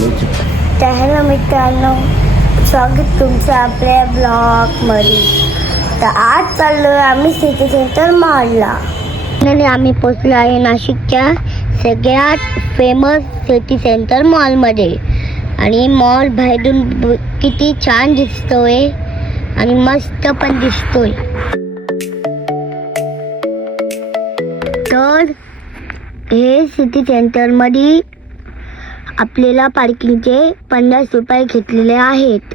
बोलायचं. तर मित्रांनो, स्वागत तुमचं आपल्या ब्लॉगमध्ये. तर आज चाललोय आम्ही सिटी सेंटर मॉलला आणि आम्ही पोचलो आहे नाशिकच्या सगळ्यात फेमस सिटी सेंटर मॉलमध्ये. आणि मॉल बाहेरून किती छान दिसतोय आणि मस्त पण दिसतोय. तर हे सिटी सेंटरमध्ये आपल्याला पार्किंगचे 50 रुपये घेतलेले आहेत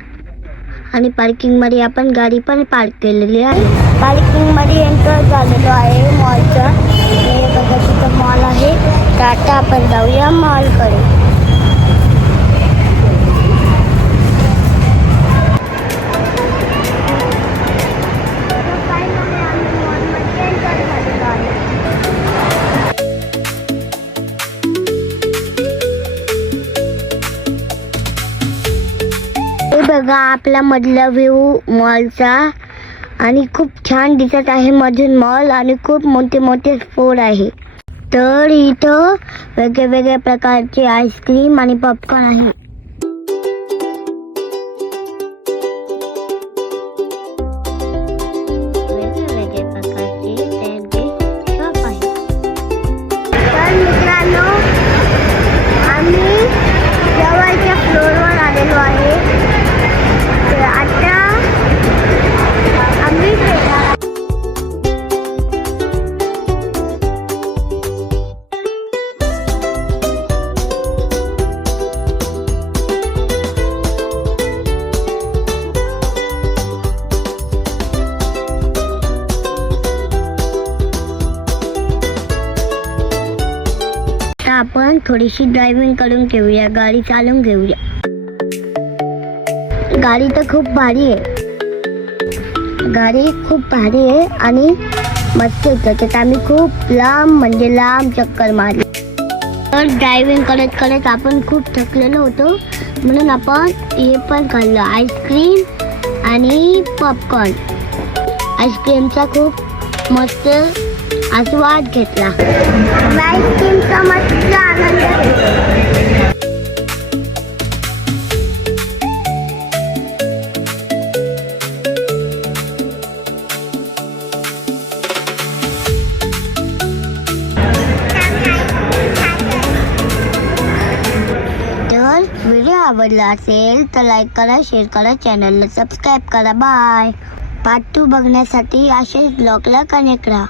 आणि पार्किंगमध्ये आपण गाडी पण पार्क केलेली आहे. पार्किंगमध्ये एंटर झालेलो आहे मॉलच्या. हे बघा तिथं मॉल आहे. तर आता आपण जाऊया मॉलकडे. हे बघा आपला मधला व्ह्यू मॉलचा आणि खूप छान दिसत आहे मधून मॉल आणि खूप मोठे मोठे स्टोर आहे. तर इथं वेगवेगळ्या प्रकारचे आईस्क्रीम आणि पॉपकॉर्न आहे. वेगवेगळ्या प्रकारचे त्यांचे शॉप आहे. तर मित्रांनो, आम्ही जवळच्या फ्लोअरवर आलेलो आहे. तर आता आम्ही आपण थोडीशी ड्रायव्हिंग करून घेऊया, गाडी चालवून घेऊया. गाडी तर खूप भारी आहे. गाडी खूप भारी आहे आणि मस्त आहे. त्याच्यात आम्ही खूप लांब चक्कर मारली. तर ड्रायव्हिंग करत करत आपण खूप थकलेलो होतो म्हणून आपण हे पण खाल्लं, आईस्क्रीम आणि पॉपकॉर्न. आईस्क्रीमचा खूप मस्त आस्वाद घेतला. आईस्क्रीमचा मस्त आनंद घेतला. तर व्हिडिओ आवडला असेल तर लाईक करा, शेअर करा, चॅनलला सबस्क्राईब करा. बाय. पार्ट 2 बघण्यासाठी असेच ब्लॉगला कनेक्ट राहा.